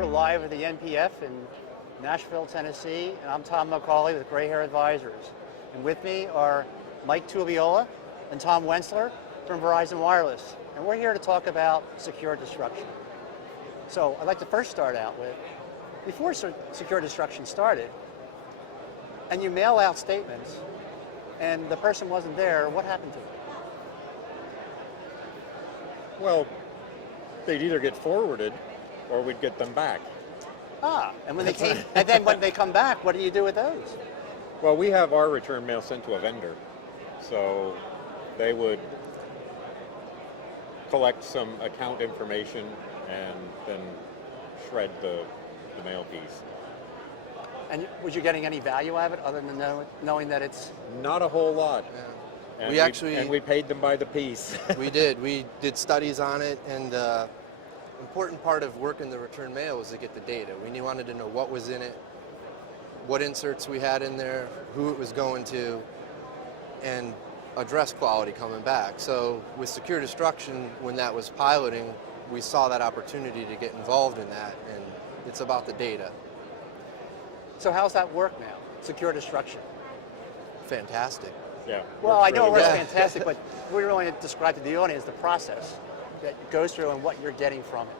We're live at the NPF in Nashville, Tennessee, and I'm Tom McCaully with GrayHair Advisors. And with me are Mike Tubbiola and Tom Wenzler from Verizon Wireless. And we're here to talk about secure destruction. So I'd like to first start out with, before secure destruction started, and you mail out statements, and the person wasn't there, what happened to them? Well, they'd either get forwarded or we'd get them back. And when they came, and then when they come back, what do you do with those? Well, we have our return mail sent to a vendor. So they would collect some account information and then shred the mail piece. And was you getting any value out of it other than knowing that it's... Not a whole lot. Yeah. And we paid them by the piece. We did studies on it, and important part of working the return mail was to get the data. We wanted to know what was in it, what inserts we had in there, who it was going to, and address quality coming back. So with secure destruction, when that was piloting, we saw that opportunity to get involved in that, and it's about the data. So how's that work now, secure destruction? Fantastic. Yeah. Well, I know it really works well. fantastic, but we really want to describe to the audience the process that it goes through and what you're getting from it.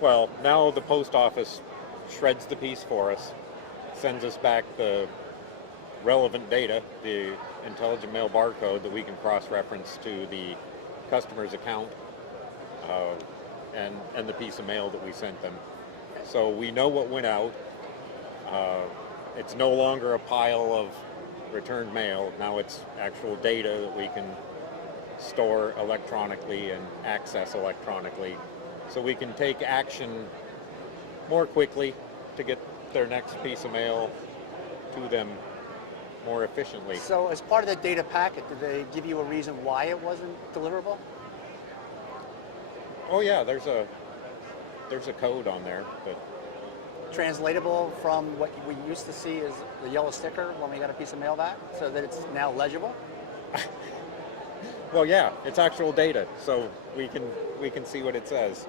Well, now the post office shreds the piece for us, sends us back the relevant data, the intelligent mail barcode that we can cross-reference to the customer's account and the piece of mail that we sent them. So we know what went out. It's no longer a pile of returned mail. Now it's actual data that we can store electronically and access electronically. So we can take action more quickly to get their next piece of mail to them more efficiently. So as part of the data packet, did they give you a reason why it wasn't deliverable? Oh yeah, there's a code on there, but Translatable from what we used to see as the yellow sticker when we got a piece of mail back, so that it's now legible? well, yeah, it's actual data, so we can see what it says.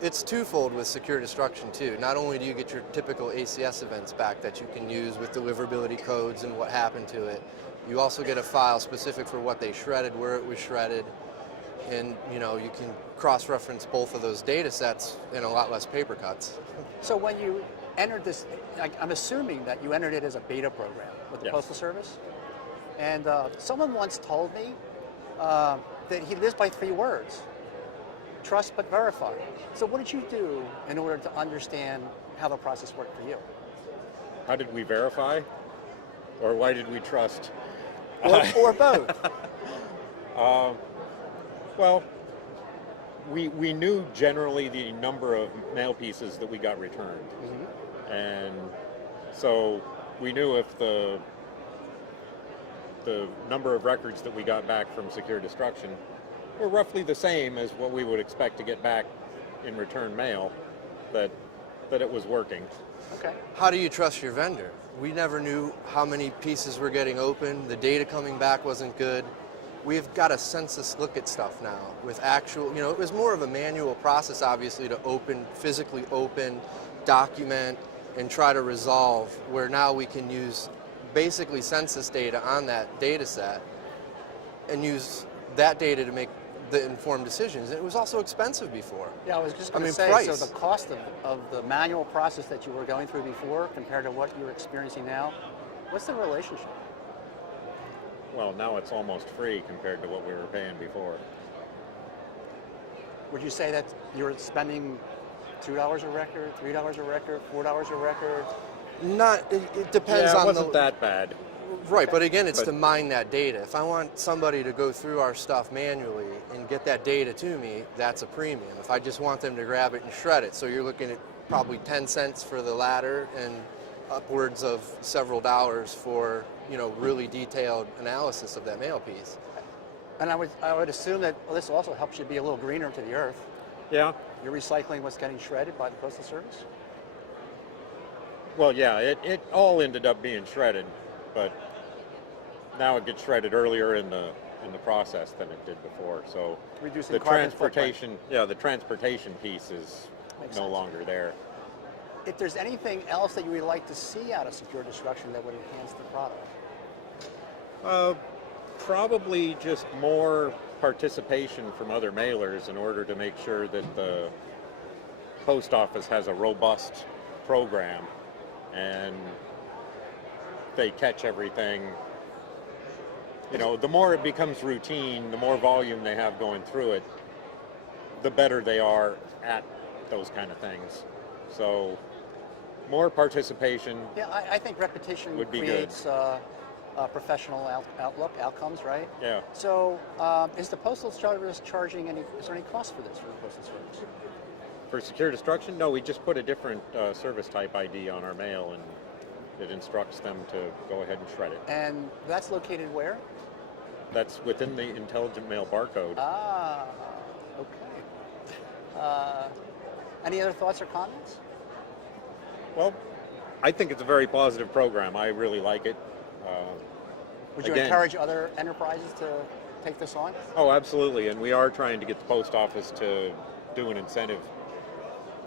It's twofold with secure destruction too. Not only do you get your typical ACS events back that you can use with deliverability codes and what happened to it, you also get a file specific for what they shredded, where it was shredded, and you can cross-reference both of those data sets in a lot less paper cuts. So when you entered this, I'm assuming that you entered it as a beta program with the Yes. Postal Service, and someone once told me that he lives by 3 words: trust but verify. So what did you do in order to understand how the process worked for you? How did we verify? Or why did we trust? Or both? Well, we knew generally the number of mail pieces that we got returned. Mm-hmm. And so we knew if the number of records that we got back from secure destruction were roughly the same as what we would expect to get back in return mail, that it was working. Okay. How do you trust your vendor? We never knew how many pieces were getting opened. The data coming back wasn't good. We've got a census look at stuff now with actual, it was more of a manual process, obviously, to physically open, document, and try to resolve, where now we can use basically census data on that data set and use that data to make the informed decisions. And it was also expensive before. Yeah, I was just going to say, price. so the cost of the manual process that you were going through before compared to what you're experiencing now, what's the relationship? Well, now it's almost free compared to what we were paying before. Would you say that you're spending $2 a record, $3 a record, $4 a record? It depends yeah, on it wasn't that bad. Right, but again, it's to mine that data. If I want somebody to go through our stuff manually and get that data to me, that's a premium. If I just want them to grab it and shred it, so you're looking at probably 10 cents for the latter and upwards of several dollars for really detailed analysis of that mail piece. And I would assume that this also helps you be a little greener to the earth. Yeah. You're recycling what's getting shredded by the Postal Service? Well, yeah, it all ended up being shredded, but now it gets shredded earlier in the process than it did before. So reducing the carbon transportation piece is no longer there. if there's anything else that you would like to see out of secure destruction that would enhance the product. Probably just more participation from other mailers in order to make sure that the post office has a robust program and they catch everything. You know, the more it becomes routine, the more volume they have going through it, the better they are at those kind of things. So more participation. Yeah, I think repetition would be creates professional outcomes, right? Yeah. So is the Postal Service charging any, is there any cost for this for the Postal Service? For secure destruction, no, we just put a different service type ID on our mail and it instructs them to go ahead and shred it. And that's located where? That's within the intelligent mail barcode. Ah, okay. Any other thoughts or comments? Well, I think it's a very positive program. I really like it. Would you again, encourage other enterprises to take this on? Oh, absolutely. And we are trying to get the post office to do an incentive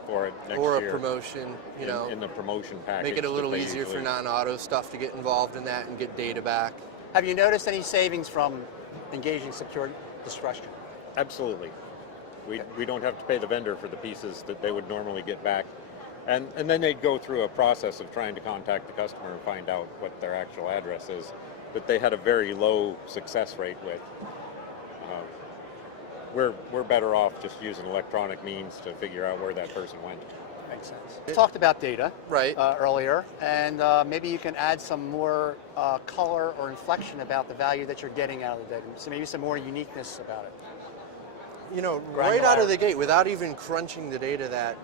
for it next year. Or a promotion, you know. In the promotion package. Make it a little that they easier for usually- non-auto stuff to get involved in that and get data back. Have you noticed any savings from engaging secure destruction? Absolutely. We don't have to pay the vendor for the pieces that they would normally get back. And then they'd go through a process of trying to contact the customer and find out what their actual address is that they had a very low success rate with. We're better off just using electronic means to figure out where that person went. Makes sense. We talked about data earlier, and maybe you can add some more color or inflection about the value that you're getting out of the data. So maybe some more uniqueness about it. You know, right out of the gate, without even crunching the data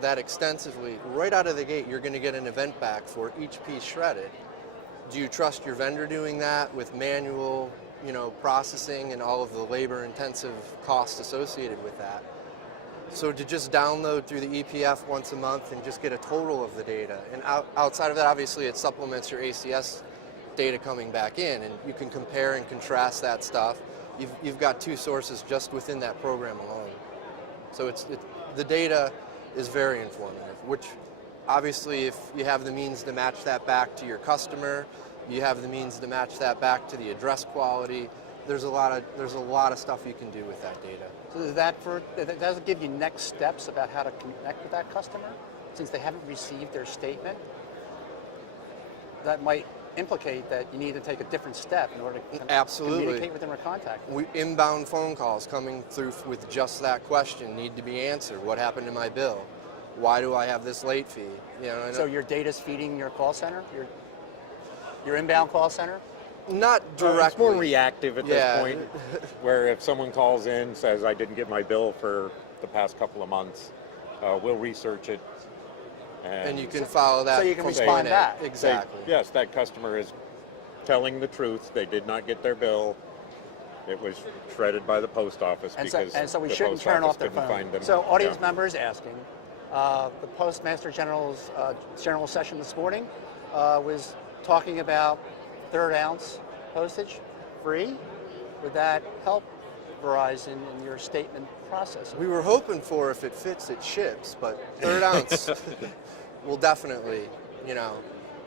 that extensively, right out of the gate, you're going to get an event back for each piece shredded. Do you trust your vendor doing that with manual, you know, processing and all of the labor-intensive costs associated with that? So to just download through the EPF once a month and just get a total of the data, and outside of that, obviously, it supplements your ACS data coming back in, and you can compare and contrast that stuff. You've got two sources just within that program alone. So the data is very informative, which obviously if you have the means to match that back to your customer, you have the means to match that back to the address quality, there's a lot of stuff you can do with that data. So does it give you next steps about how to connect with that customer? Since they haven't received their statement, that might implicate that you need to take a different step in order to communicate with them or contact them. Inbound phone calls coming through with just that question need to be answered. What happened to my bill? Why do I have this late fee? You know, so your data's feeding your call center, your inbound call center? Not directly. It's more reactive at this point, where if someone calls in, says, I didn't get my bill for the past couple of months, we'll research it. And you can follow that. So you can respond back. Exactly. Yes, that customer is telling the truth. They did not get their bill. It was shredded by the post office so we shouldn't turn off their phone. So audience members asking, the Postmaster General's general session this morning was talking about 1/3 ounce postage free. Would that help Verizon in your statement process? We were hoping for if it fits, it ships, but 1/3 ounce will definitely, you know,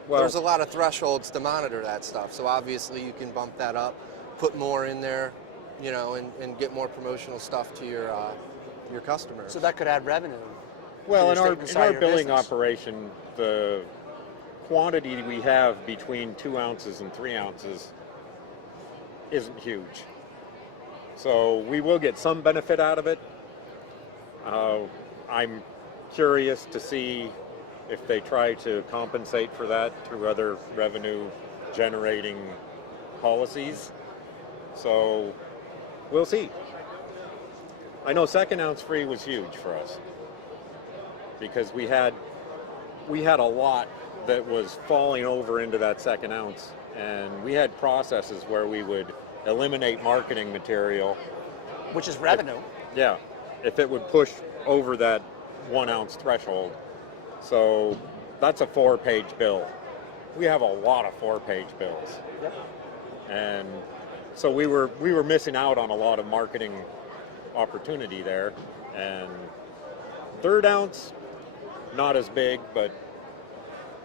there's a lot of thresholds to monitor that stuff. So obviously you can bump that up, put more in there, you know, and get more promotional stuff to your customers. So that could add revenue. Well, in our billing business. operation, the quantity we have between 2 ounces and 3 ounces isn't huge. So we will get some benefit out of it. I'm curious to see if they try to compensate for that through other revenue generating policies. So we'll see. I know 2nd ounce free was huge for us because we had a lot that was falling over into that 2nd ounce, and we had processes where we would eliminate marketing material, which is revenue. If it would push over that 1 ounce threshold. So that's a 4-page bill. We have a lot of 4-page bills. Yep. And so we were missing out on a lot of marketing opportunity there. And 1/3 ounce, not as big, but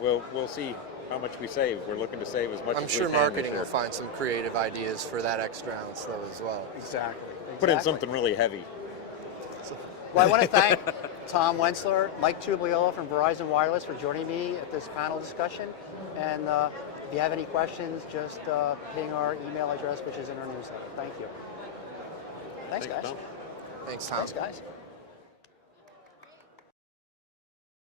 we'll see how much we save. We're looking to save as much I'm as sure we can this marketing year. will find some creative ideas for that extra ounce though as well. Exactly. Put in something really heavy. Well, I want to thank Tom Wenzler, Mike Tubbiola from Verizon Wireless for joining me at this panel discussion. And if you have any questions, just ping our email address, which is in our newsletter. Thank you. Thanks, guys. Tom. Thanks, Tom. Thanks, guys.